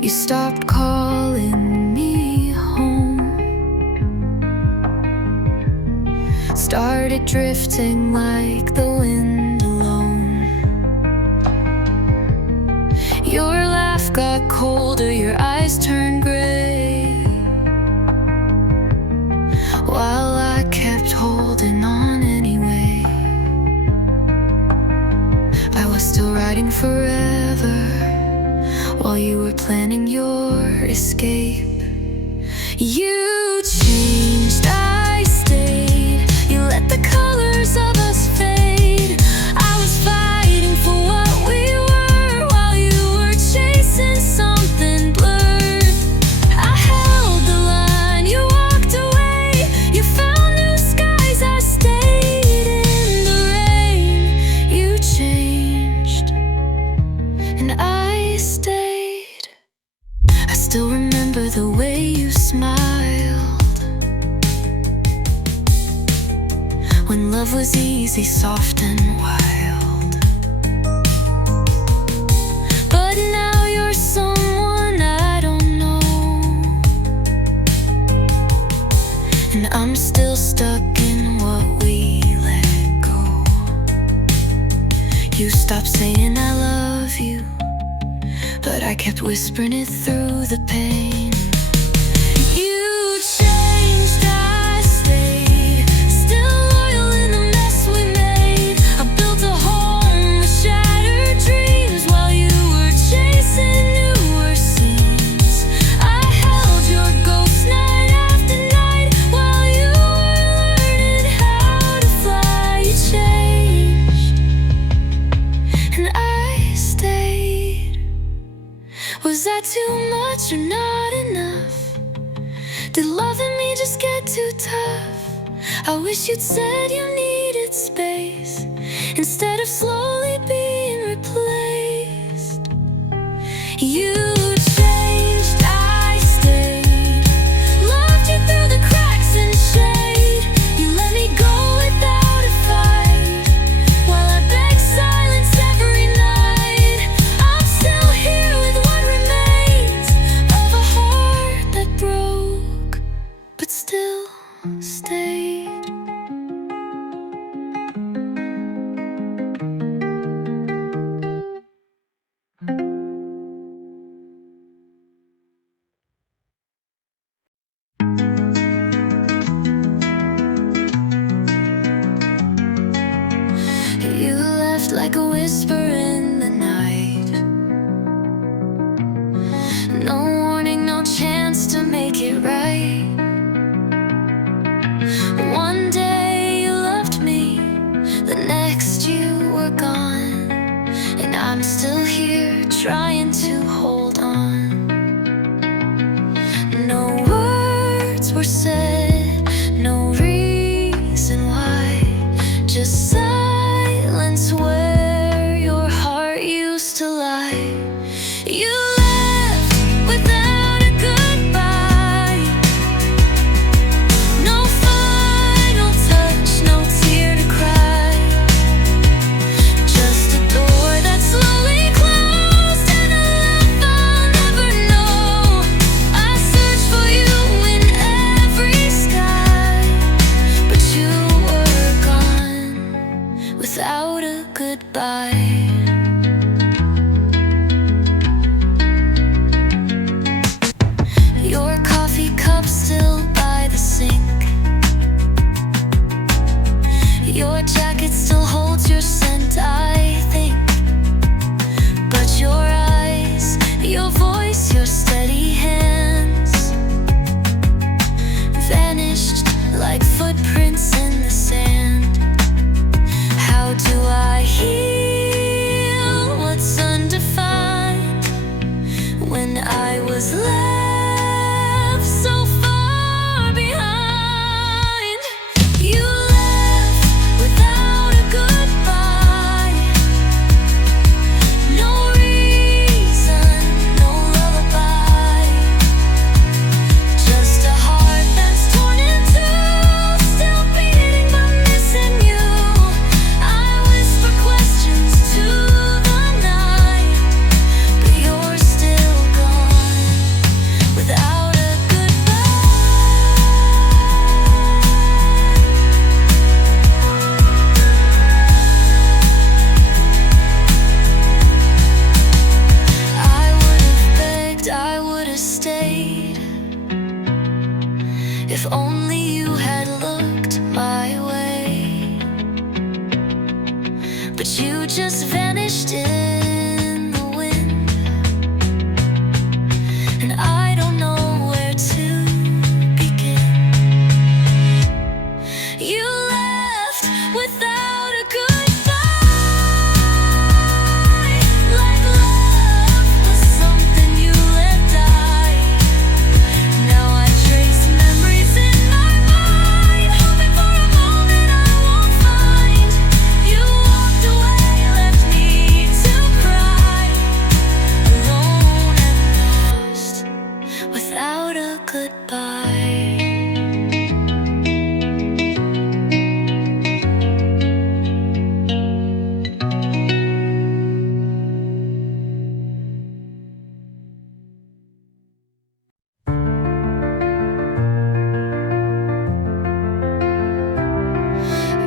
You stopped calling me home, started drifting like the wind alone. Your laugh got colder, your eyes turned gray, while I kept holding on anyway. I was still riding forever while you were planning your escape. You changed, I stayed. You let the colors of us fade. I was fighting for what we were while you were chasing something blurred. I held the line, you walked away. You found new skies, I stayed in the rain. You changed, and I stayed. I still remember the way you smiled when love was easy, soft and wild. But now you're someone I don't know, and I'm still stuck in what we let go. You stopped saying I love you, but I kept whispering it through the pain. You changed, I stayed, still loyal in the mess we made. I built a home with shattered dreams while you were chasing newer scenes. I held your ghost night after night while you were learning how to fly. You changed, and I stayed. Was that too much or not enough? Did loving me just get too tough? I wish you'd said you needed space instead of slowly being replaced. You changed, I stayed. Loved you through the cracks and shade. You let me go without a fight while I beg silence every night. I'm still here with what remains of a heart that broke, but still stayed. You left like a whisper in the night. No warning, no chance to make it right. One day you loved me, the next you were gone, and I'm still here trying to hold on. No words were said, no reason why, just silence where your heart used to lie. You left without a goodbye, no final touch, no tear to cry, just a door that slowly closed and a life I'll never know. I searched for you in every sky, but you were gone without a goodbye. Your coffee cup still by the sink. Your jacket still holds your scent, I think. But your eyes, your voice, your steady hands vanished like footprints in the sand. How do I heal what's undefined when I was left so far behind? You left without a goodbye, but you just vanished in the wind. And I don't know where to begin. You left without a goodbye, like love was something you let die. Now I trace memories in my mind, hoping for a moment I won't find. You walked away, left me to cry, alone and lost, without a goodbye.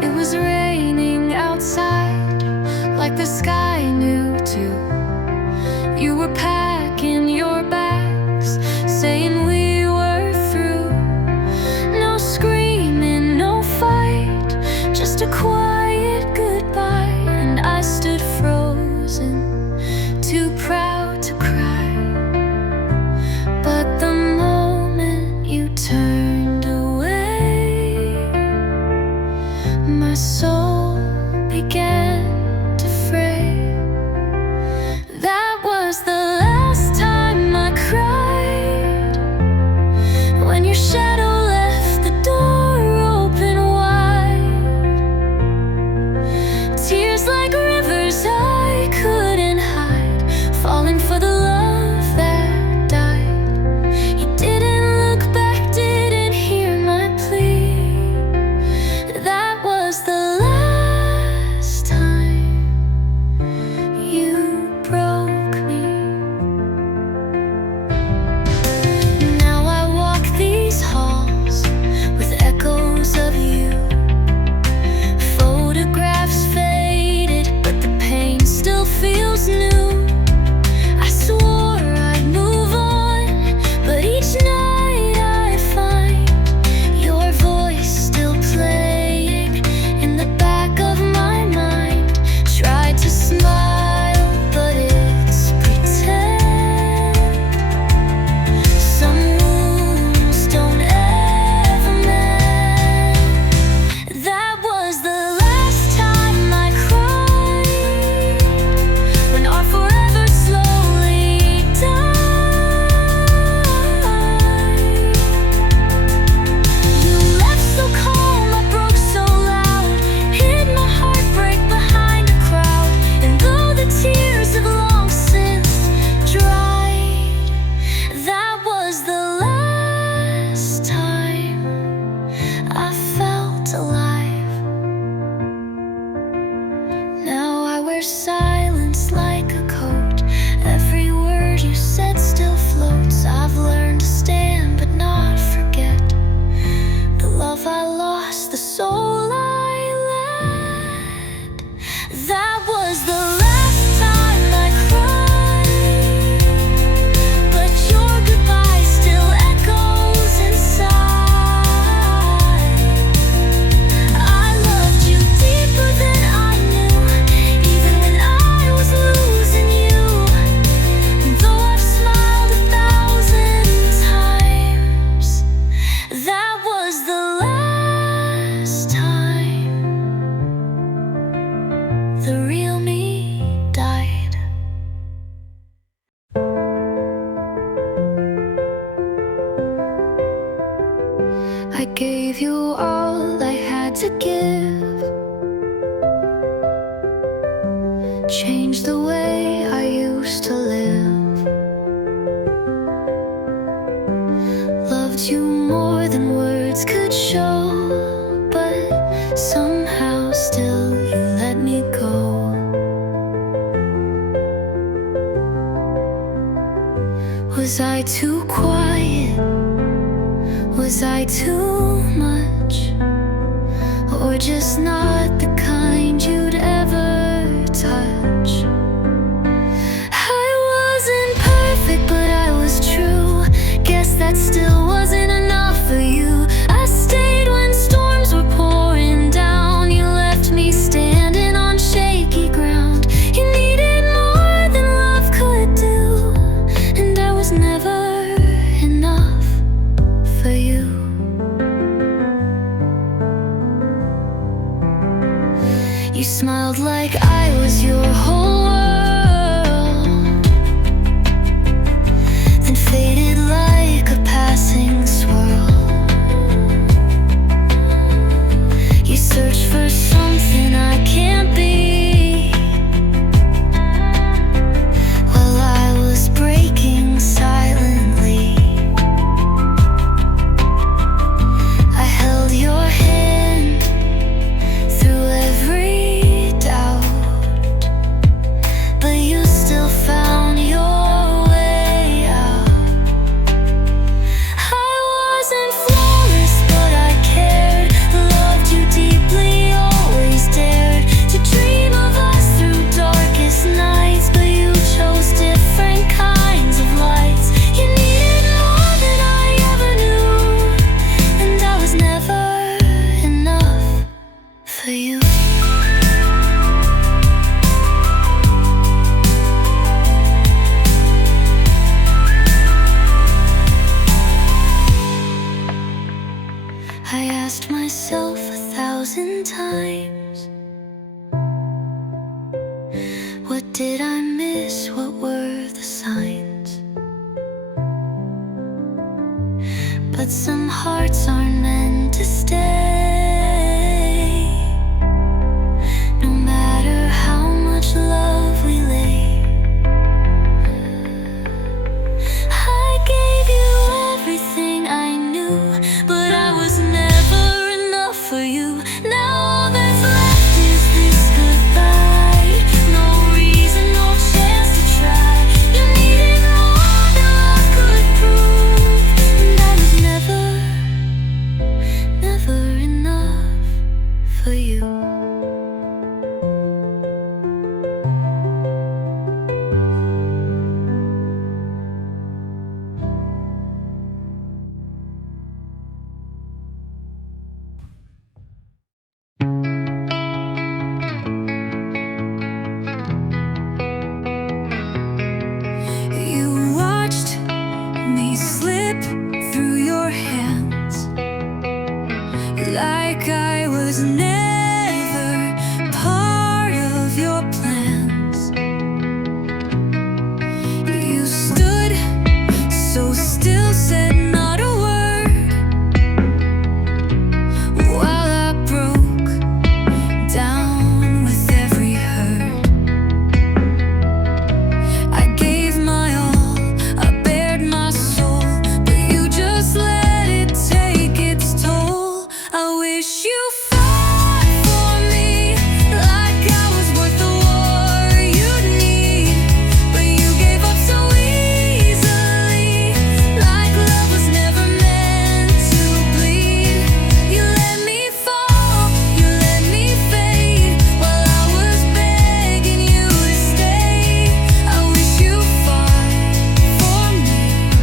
It was raining outside, like the sky knew to. You were packing your bags, saying we were through. No screaming, no fight, just a quiet goodbye. And I stood frozen, too proud to cry. But the moment you turned away, my soul began to fray. That was the last time I cried, when your shadow left the door open wide. Tears like rivers I couldn't hide, falling for the love that died. You didn't look back, didn't hear my plea. That was the last time you broke me. Now I walk these halls with echoes of you. Photographs faded, but the pain still feels new. I swore I'd move on, but each night I find your voice still playing in the back of my mind. Tried to smile, but it's pretend. Some wounds don't ever mend. That was the last time I cried, when our forever slowly died. You left so calm, I broke so loud, hid my heartbreak behind a crowd. And though the tears have long since dried, that was the last time I felt alive. Now I wear silence like a coat. Every word you said still floats. I've learned to stand but not forget. The love I lost, the soul I led. That was the last time I cried, but your goodbye still echoes inside. I loved you deeper than I knew, even when I was losing you. And though I've smiled 1,000 times, that was the last time the real me died. I gave you all I had to give, changed the way I used to live. Loved you more than words could show, but somehow still you let me go. Was I too quiet? Was I too much? Or just not the kind you'd ever touch? I wasn't perfect, but I was true. Guess that still wasn't enough for you. I stayed when storms were pouring down. You left me standing on shaky world like I was your whole world, then faded like a passing swirl. You search for something I can't be, while I was breaking silently. I held your hand through every doubt, but you still found your way out. I wasn't flawless, but I cared, loved you deeply, always dared to dream of us through darkest nights, but you chose different kinds of lights. You needed more than I ever knew, and I was never enough for you. I asked myself 1,000 times, what did I miss? What were the signs? But some hearts aren't meant to stay, no matter how much love we lay. I gave you everything I knew, but I was never enough for you. Now all that's left is this goodbye. No reason, no chance to try. You needed more than I could prove, and I was never, never enough for you. You watched me slip through your hands like I was never part of your plans. You stood so still, said not a word, while I broke down with every hurt. I gave my all, I bared my soul, but you just let it take its toll. I wish you fought for me like I was worth the war you'd need, but you gave up so easily, like love was never meant to bleed. You let me fall, you let me fade, while I was begging you to stay. I wish you fought for me,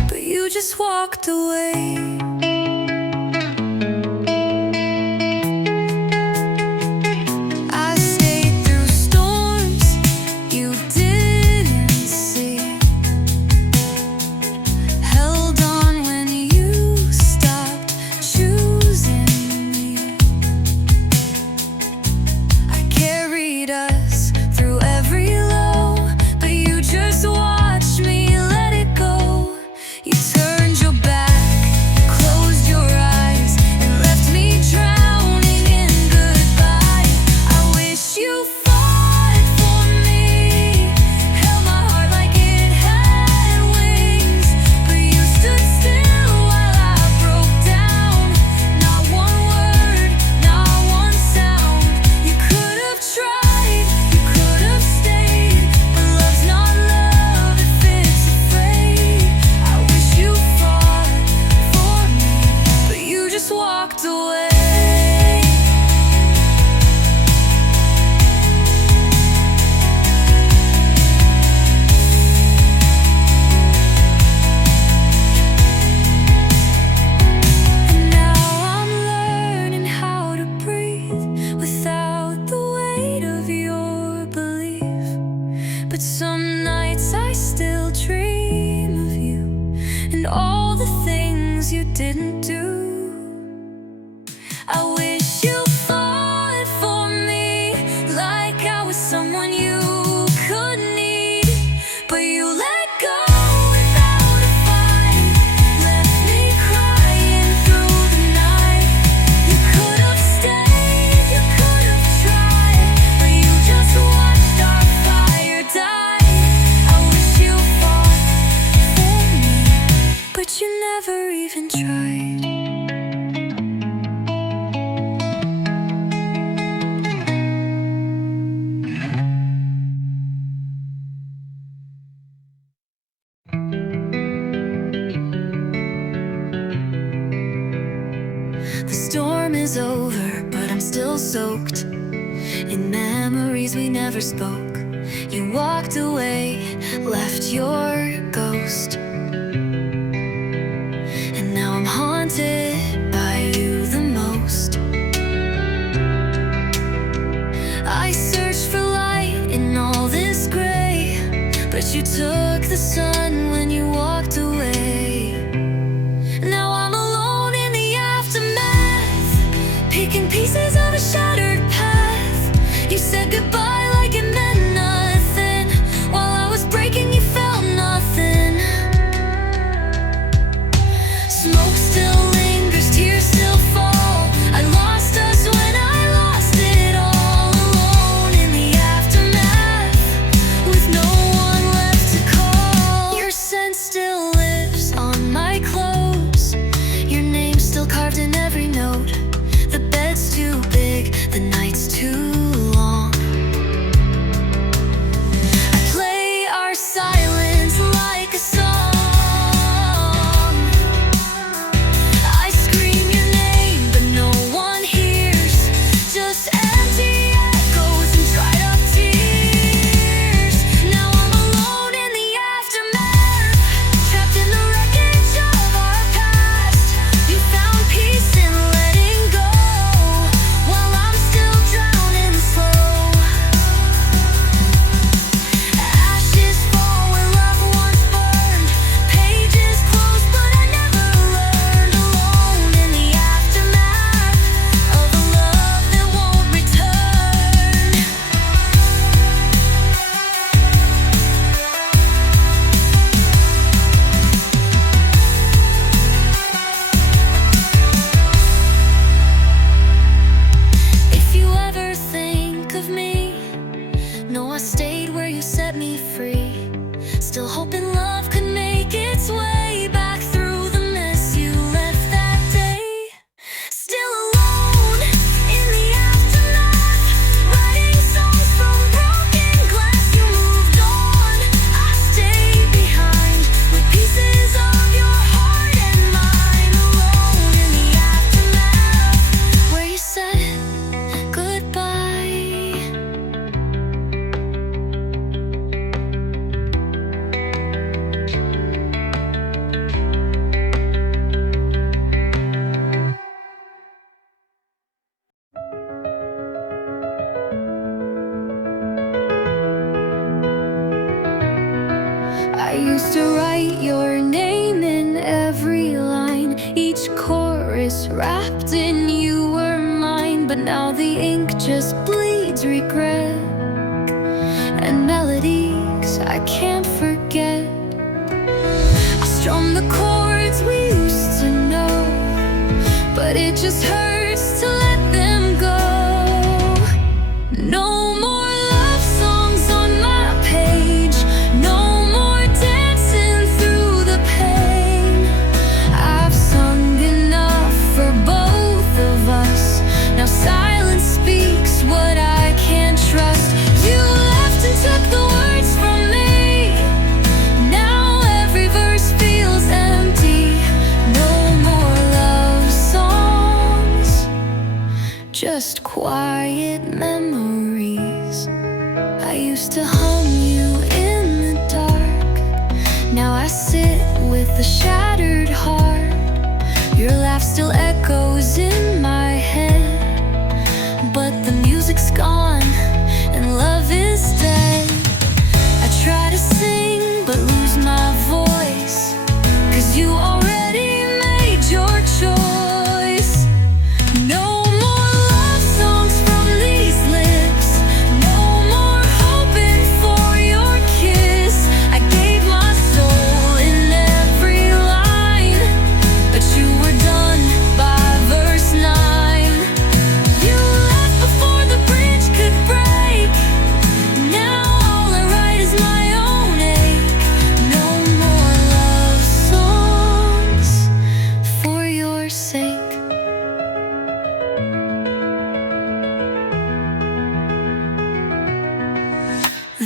but you just walked away. I stayed through storms you didn't see, held on when you stopped choosing me. I carried us through every low, but you just watched me let it go. You turned your back, closed your eyes, and left me drowning in goodbye. I wish you fought for me, held my heart like it had wings, but you stood still while I broke down. Not one word, not one sound. You could have tried, you could have stayed, but love's not love if it's afraid. I wish you fought for me, but you just walked away. And now I'm learning how to breathe without the weight of your belief, but some nights I still dream of you and all the things you didn't do. I wish you fought for me like I someone you could need, but you let go without a fight. Left me crying through the night. You could have stayed, you could have tried, but you just watched our fire die. I wish you fought for me, but you never even tried. The storm is over, but I'm still soaked in memories we never spoke. You walked away, left your ghost, and now I'm haunted by you the most. I searched for light in all this gray, but you took the sun when you walked away. Now I'm alone in the aftermath, picking pieces of a shattered path. You said goodbye like it meant nothing. While I was breaking, you felt nothing. Smoke still lingers, tears still fall. I lost us when I lost it all. Alone in the aftermath, with no one left to call. Your scent still lives on my clothes, your name still carved in every note. The bed's too big, the night's too long. I play our silence like a song. I scream your name, but no one hears, just empty echoes and dried up tears. Now I'm alone in the aftermath, trapped in the wreckage of our past. You found peace in letting go, while I'm still drowning slow. Ashes fall where love once burned, pages closed but I never learned. Alone in the aftermath of a love that won't return. If you ever think of me, know I stayed where you set me free. Still hoping love could make its way back through the mess you left that day. Still alone in the aftermath, writing songs from broken glass. You moved on, I stayed behind, with pieces of your heart and mine. Alone in the aftermath, where you said goodbye. I used to write your name in every line, each chorus wrapped in you were mine. But now the ink just bleeds regret, and melodies I can't forget. I strum the chords we used to know, but it just hurts to let them go. No more love songs on my page, no more dancing through the pain. I've sung enough for both of us, now silence speaks what I can't trust. You left and took the words from me, now every verse feels empty. No more love songs, just quiet memories. I used to hum you in the dark, now I sit with a shattered heart. Your laugh still echoes in my head, but the music's gone and love is dead. I try to sing but lose my voice, 'cause you already made your choice. No more love songs from these lips, no more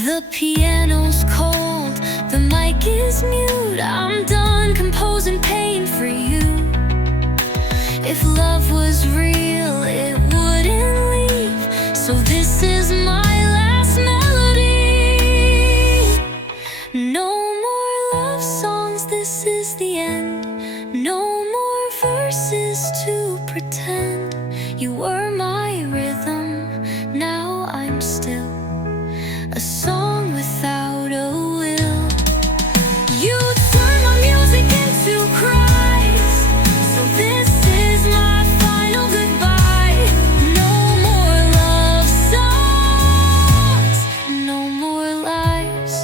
The piano's cold, the mic is mute. I'm done composing pain for you. If love was real, it wouldn't leave. So this is my last melody. No more love songs, this is the end. No more verses to pretend. You were my rhythm, now I'm still a song without a will. You turn my music into cries, so this is my final goodbye. No more love songs, no more lies.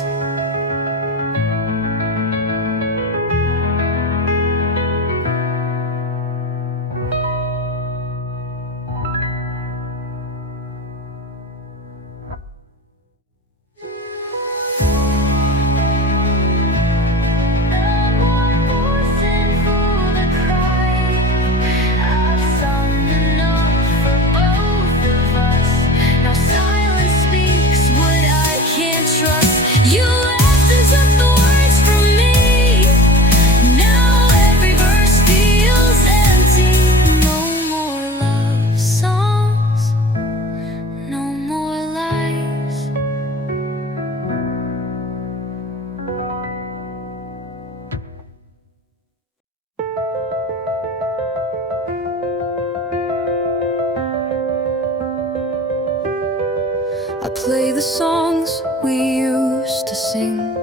I play the songs we used to sing,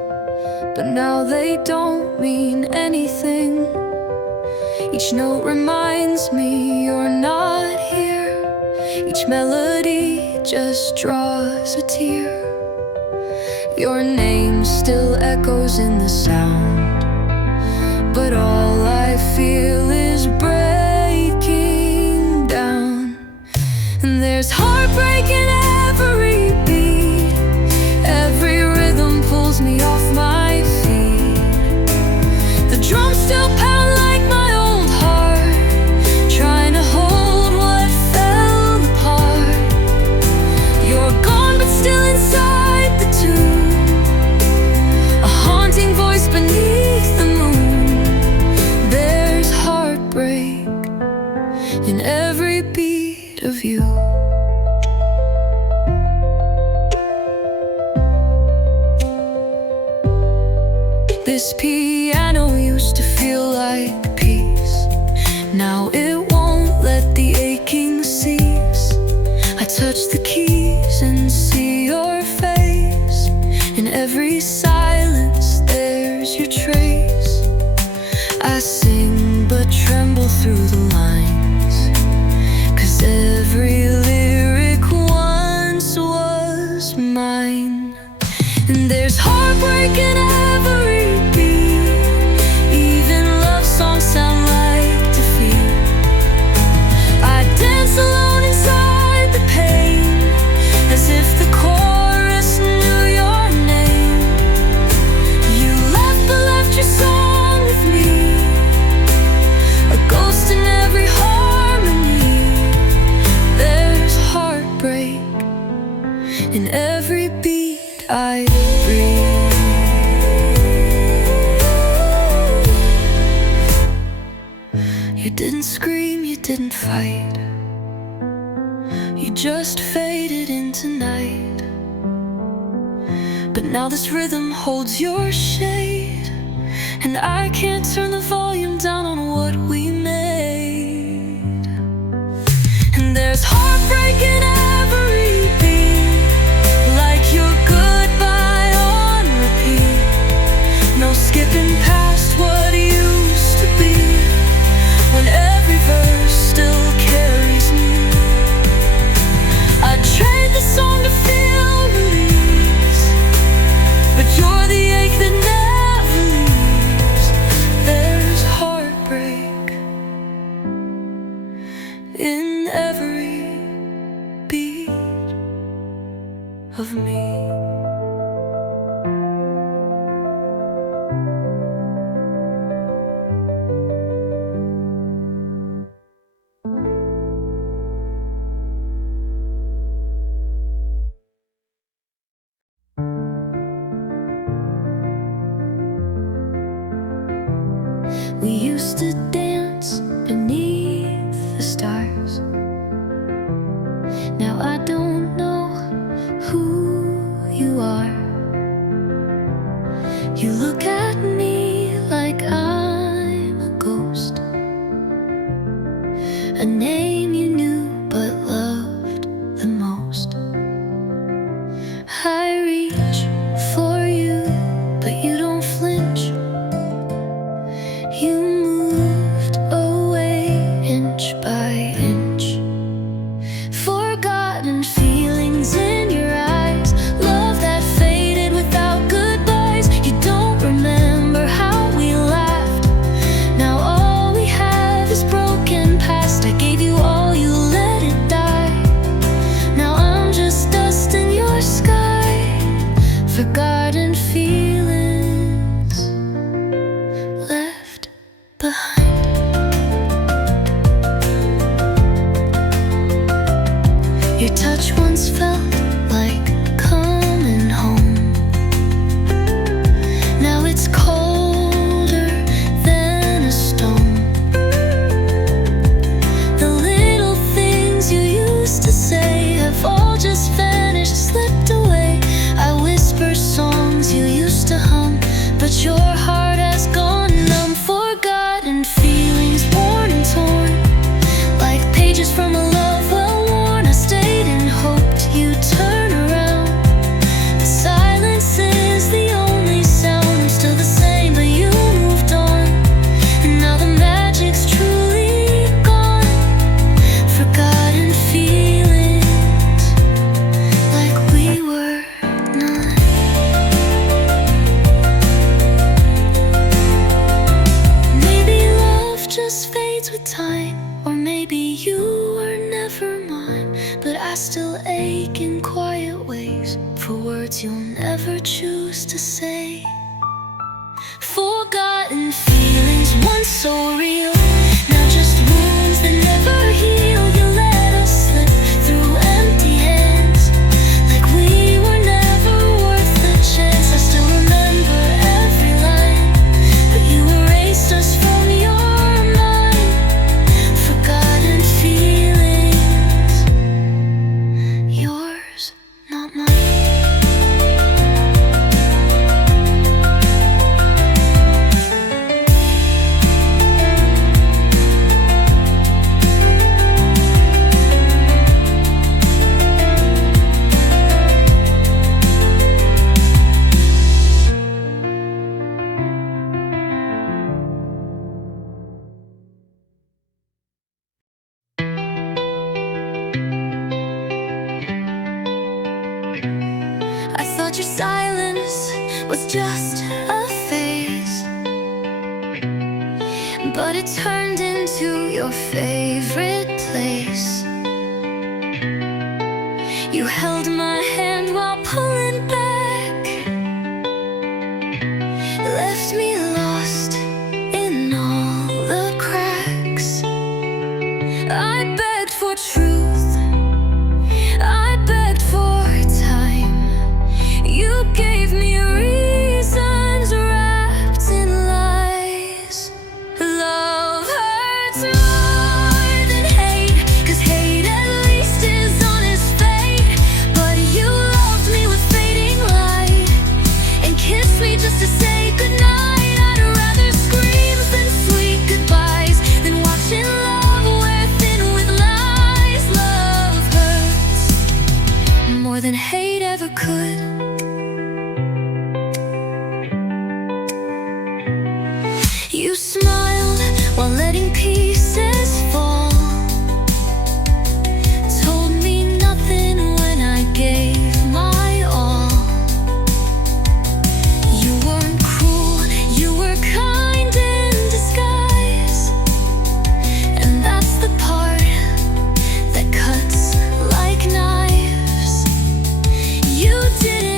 but now they don't mean anything. Each note reminds me you're not here. Each melody just draws a tear. Your name still echoes in the sound, but all I feel is breaking down. And there's heartbreak in every beat. Every rhythm pulls me off my feet. The drums still pound like my old heart, trying to hold what fell apart. You're gone but still inside the tune, a haunting voice beneath the moon. There's heartbreak in every beat of you. This piano used to feel like peace. Now it won't let the aching cease. I touch the keys and see your face. In every silence there's your trace. I sing but tremble through the lines, 'cause every lyric once was mine. And there's heartbreak in every in every beat I breathe. You didn't scream, you didn't fight, you just faded into night. But now this rhythm holds your shade, and I can't turn the volume down on what we made. And there's heartbreak in every beat, like your goodbye on repeat. No skipping past what used to be, when every verse still carries me. I'd trade the song to feel release, but you're the ache that never leaves. There's heartbreak in every beat of me. We used to dance beneath the stars. Now I don't know who you are. You look at me like I'm a ghost, a name you knew but loved the most. I reach for you, but you don't flinch. You moved away inch by inch. Forgotten feelings in your eyes, love that faded without goodbyes. You don't remember how we laughed. Now all we have is broken past. I gave you all, you let it die. Now I'm just dust in your sky. Forgotten feelings left behind. Your touch once felt like coming home. Now it's colder than a stone. The little things you used to say have all just vanished, slipped away. I whisper songs you used to hum, but your heart has gone numb. Forgotten feelings worn and torn, like pages from a love well worn. I stayed and hoped you'd turn around. The silence is the only sound. I'm still the same, but you moved on, and now the magic's truly gone. Forgotten feelings, like we were none. Maybe love just fades with time, or maybe you were never mine. But I still ache in quiet ways for words you'll never choose to say. Forgotten feelings once so real, now just wounds that never heal. You let us slip through empty hands, like we were never worth the chance. I still remember every line, but you erased us from your mind. Forgotten feelings, yours, not mine. I thought your silence was just a phase, but it turned into your favorite place. You held my hand while pulling back, left me lost in all the cracks. I begged for truth, I begged for time. You gave me reasons wrapped in lies. Love hurts more than hate, 'cause hate at least is on its fate. But you loved me with fading light, and kissed me just to say goodnight. I'd rather screams than sweet goodbyes, than watching love wear thin with lies. Love hurts more than hate ever could. You smiled while letting pieces fall, told me nothing when I gave my all. You weren't cruel, you were kind in disguise, and that's the part that cuts like knives. You didn't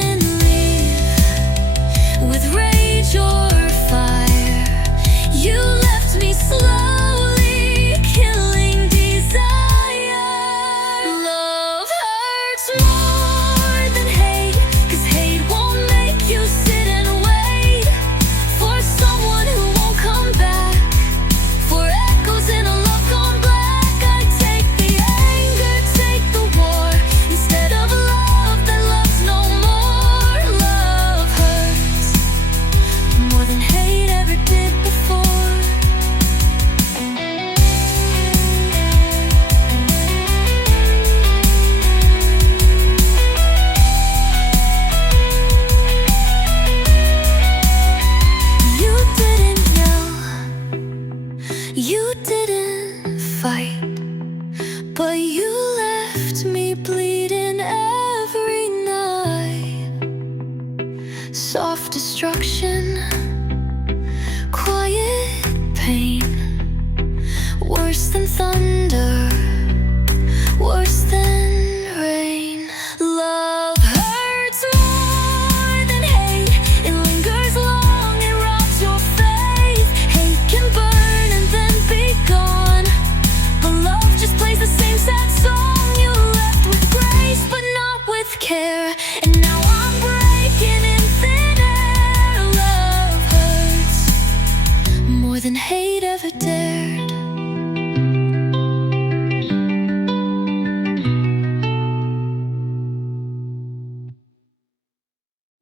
soft destruction.